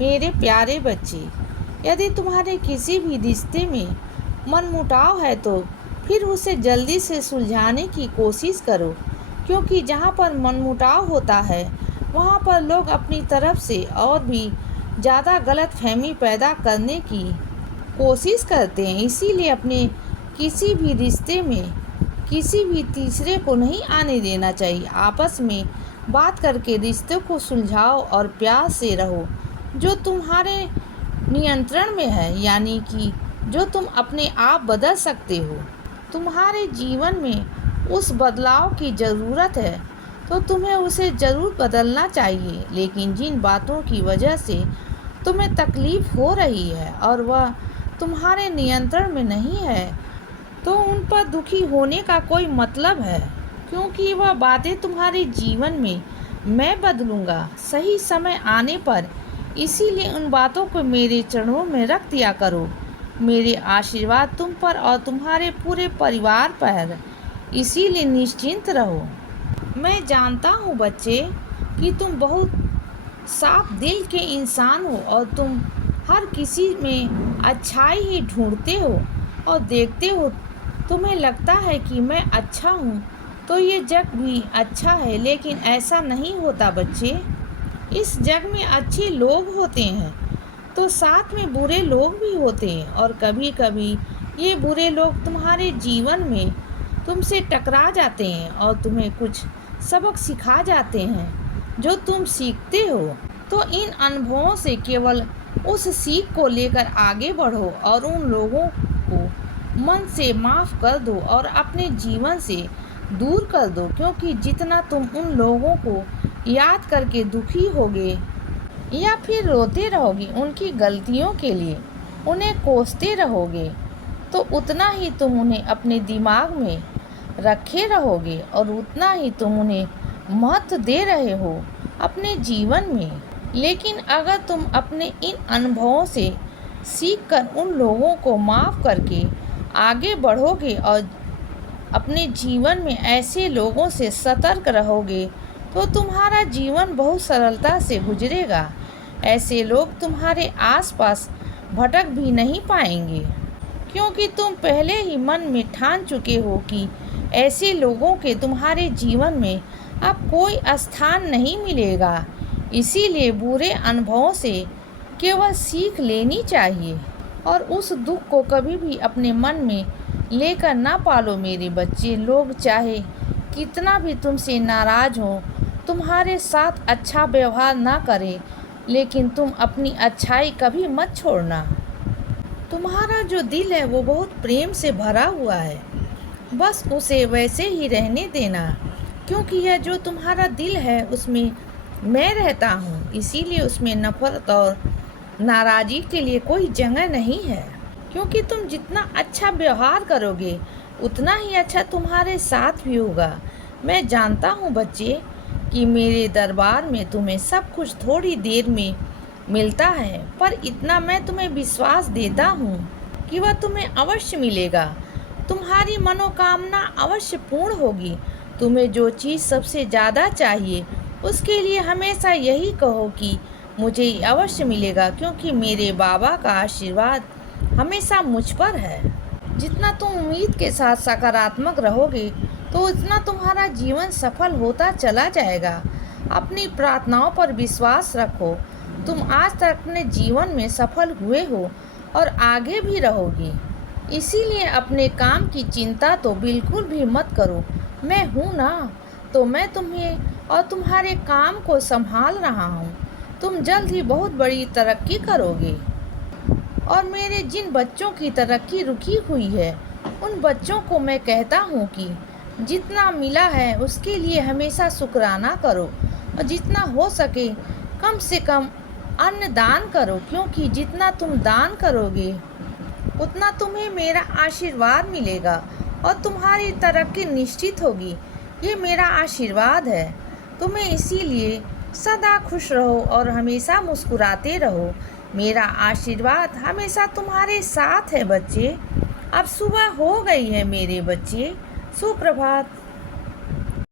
मेरे प्यारे बच्चे, यदि तुम्हारे किसी भी रिश्ते में मनमुटाव है तो फिर उसे जल्दी से सुलझाने की कोशिश करो, क्योंकि जहाँ पर मनमुटाव होता है वहाँ पर लोग अपनी तरफ से और भी ज़्यादा गलतफहमी पैदा करने की कोशिश करते हैं। इसीलिए अपने किसी भी रिश्ते में किसी भी तीसरे को नहीं आने देना चाहिए। आपस में बात करके रिश्ते को सुलझाओ और प्यार से रहो। जो तुम्हारे नियंत्रण में है, यानी कि जो तुम अपने आप बदल सकते हो। तुम्हारे जीवन में उस बदलाव की ज़रूरत है तो तुम्हें उसे ज़रूर बदलना चाहिए, लेकिन जिन बातों की वजह से तुम्हें तकलीफ़ हो रही है और वह तुम्हारे नियंत्रण में नहीं है, तो उन पर दुखी होने का कोई मतलब है, क्योंकि वह बातें तुम्हारे जीवन में मैं बदलूँगा सही समय आने पर। इसीलिए उन बातों को मेरे चरणों में रख दिया करो। मेरे आशीर्वाद तुम पर और तुम्हारे पूरे परिवार पर है, इसीलिए निश्चिंत रहो। मैं जानता हूँ बच्चे कि तुम बहुत साफ दिल के इंसान हो और तुम हर किसी में अच्छाई ही ढूंढते हो और देखते हो। तुम्हें लगता है कि मैं अच्छा हूँ तो ये जग भी अच्छा है, लेकिन ऐसा नहीं होता बच्चे। इस जग में अच्छे लोग होते हैं तो साथ में बुरे लोग भी होते हैं, और कभी कभी ये बुरे लोग तुम्हारे जीवन में तुमसे टकरा जाते हैं और तुम्हें कुछ सबक सिखा जाते हैं जो तुम सीखते हो। तो इन अनुभवों से केवल उस सीख को लेकर आगे बढ़ो और उन लोगों को मन से माफ़ कर दो और अपने जीवन से दूर कर दो, क्योंकि जितना तुम उन लोगों को याद करके दुखी होगे या फिर रोते रहोगे उनकी गलतियों के लिए, उन्हें कोसते रहोगे, तो उतना ही तुम उन्हें अपने दिमाग में रखे रहोगे और उतना ही तुम उन्हें महत्व दे रहे हो अपने जीवन में। लेकिन अगर तुम अपने इन अनुभवों से सीखकर उन लोगों को माफ़ करके आगे बढ़ोगे और अपने जीवन में ऐसे लोगों से सतर्क रहोगे, तो तुम्हारा जीवन बहुत सरलता से गुजरेगा। ऐसे लोग तुम्हारे आसपास भटक भी नहीं पाएंगे, क्योंकि तुम पहले ही मन में ठान चुके हो कि ऐसे लोगों के तुम्हारे जीवन में अब कोई स्थान नहीं मिलेगा। इसीलिए बुरे अनुभवों से केवल सीख लेनी चाहिए और उस दुख को कभी भी अपने मन में लेकर ना पालो मेरे बच्चे। लोग चाहे कितना भी तुमसे नाराज़ हो, तुम्हारे साथ अच्छा व्यवहार ना करें, लेकिन तुम अपनी अच्छाई कभी मत छोड़ना। तुम्हारा जो दिल है वो बहुत प्रेम से भरा हुआ है, बस उसे वैसे ही रहने देना, क्योंकि यह जो तुम्हारा दिल है उसमें मैं रहता हूँ। इसीलिए उसमें नफरत और नाराज़गी के लिए कोई जगह नहीं है, क्योंकि तुम जितना अच्छा व्यवहार करोगे उतना ही अच्छा तुम्हारे साथ भी होगा। मैं जानता हूँ बच्चे कि मेरे दरबार में तुम्हें सब कुछ थोड़ी देर में मिलता है, पर इतना मैं तुम्हें विश्वास देता हूँ कि वह तुम्हें अवश्य मिलेगा। तुम्हारी मनोकामना अवश्य पूर्ण होगी। तुम्हें जो चीज़ सबसे ज़्यादा चाहिए उसके लिए हमेशा यही कहो कि मुझे अवश्य मिलेगा, क्योंकि मेरे बाबा का आशीर्वाद हमेशा मुझ पर है। जितना तुम उम्मीद के साथ सकारात्मक रहोगे तो उतना तुम्हारा जीवन सफल होता चला जाएगा। अपनी प्रार्थनाओं पर विश्वास रखो। तुम आज तक अपने जीवन में सफल हुए हो और आगे भी रहोगे। इसीलिए अपने काम की चिंता तो बिल्कुल भी मत करो। मैं हूँ ना, तो मैं तुम्हें और तुम्हारे काम को संभाल रहा हूँ। तुम जल्द ही बहुत बड़ी तरक्की करोगे। और मेरे जिन बच्चों की तरक्की रुकी हुई है उन बच्चों को मैं कहता हूँ कि जितना मिला है उसके लिए हमेशा शुक्राना करो और जितना हो सके कम से कम अन्न दान करो, क्योंकि जितना तुम दान करोगे उतना तुम्हें मेरा आशीर्वाद मिलेगा और तुम्हारी तरक्की निश्चित होगी। ये मेरा आशीर्वाद है तुम्हें। इसीलिए सदा खुश रहो और हमेशा मुस्कुराते रहो। मेरा आशीर्वाद हमेशा तुम्हारे साथ है बच्चे। अब सुबह हो गई है मेरे बच्चे। सुप्रभात।